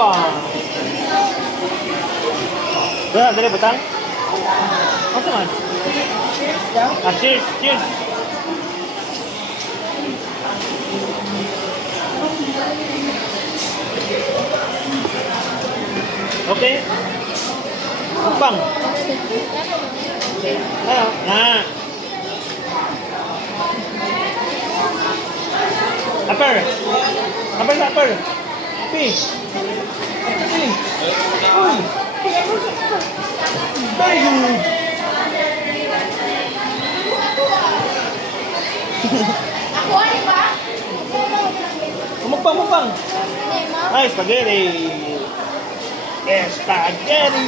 Mukbang. Dah, dali batang. Apa man? Ah, cheers, cheers. Okay. Mukbang. Ayo, nah. Upper. Upper, upper. Pi. Pi. Uy. Very good. Ako, ano ba? Mukbang, mukbang. Ay, spaghetti. Spaghetti.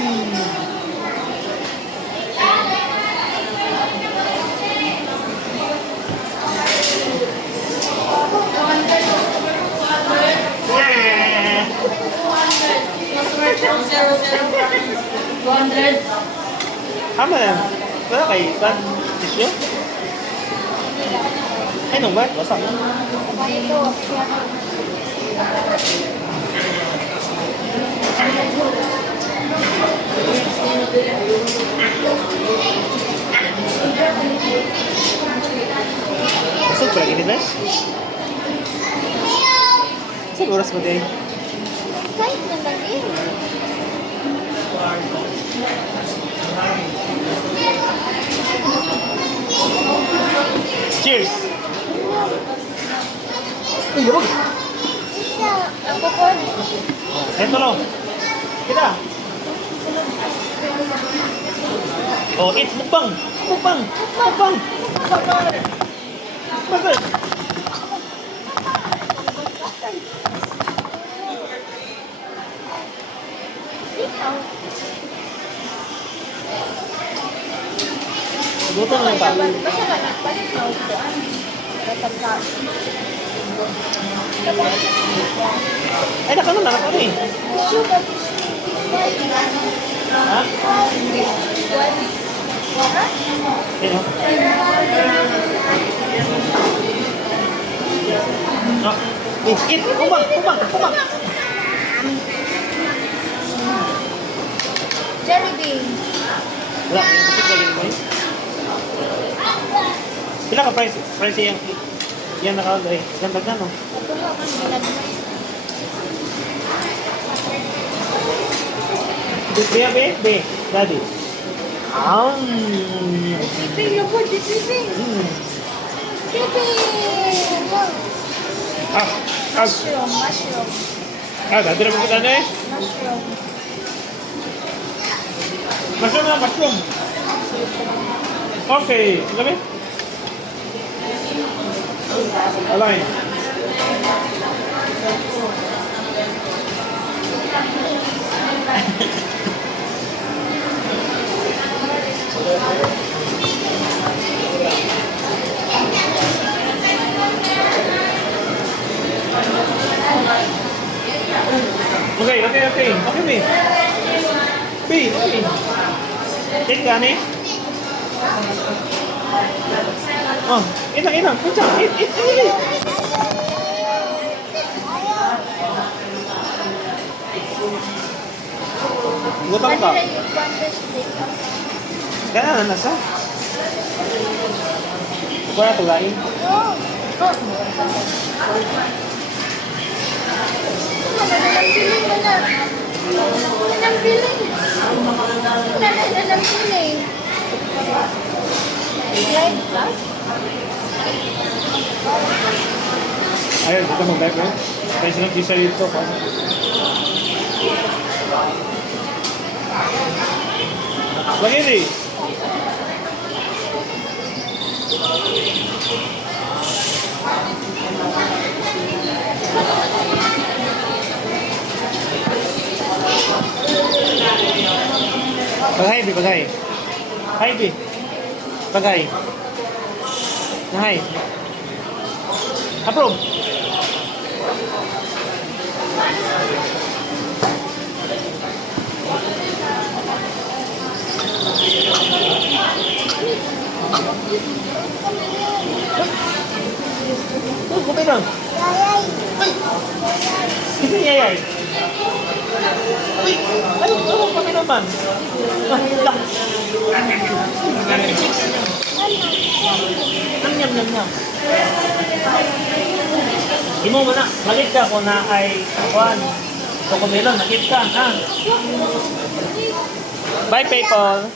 Yeah. 200. Tama na. Wala kay Tan tissue? Ay, nung ba? Basa na. Ito. Busog pala gini, Bes? Saan oras mo din? Kahit naman eh. Cheers! Uy, lumag! Ako po. Eto no. Kita. Oh, eat mukbang. Mukbang. Mukbang. Mukbang. Luto na pa. Basta ka nagpalit na upuan. Kapag Ay, naka na eh. tissue ba? Ha? Ayun. Ah, eat. Mukbang. Mukbang. Mukbang. Jelly bean. Wala, yung busog lagi ni Boy. Pila ka price? Price yung yan nakalagay. Ganda na, no? Ito nga, kanilad mo. Be, be, daddy. Siping na po, siping. Siping! Ah, Mushroom, mushroom. dati na po na eh. Mushroom. Mushroom na, mushroom. Okay, sabi? Alay. Okay. Okay, B. B, okay. Take gani. Oh, inang. Pucha, eat. Gutom ka. Kaya na nasa. Ikaw na tulain. Ayun, dito mo back, eh. Kaya silang kisa dito. Spaghetti! Paghay, B, paghay. Hi, B. Paghay. Nahay. Approve. Gupit lang. Ay! Kasi yayay. Uy! Ano pa naman? Nyam. Di mo na, magit ka kung na ay kuhan. Chocomelon, magit ka, ha? Bye, people!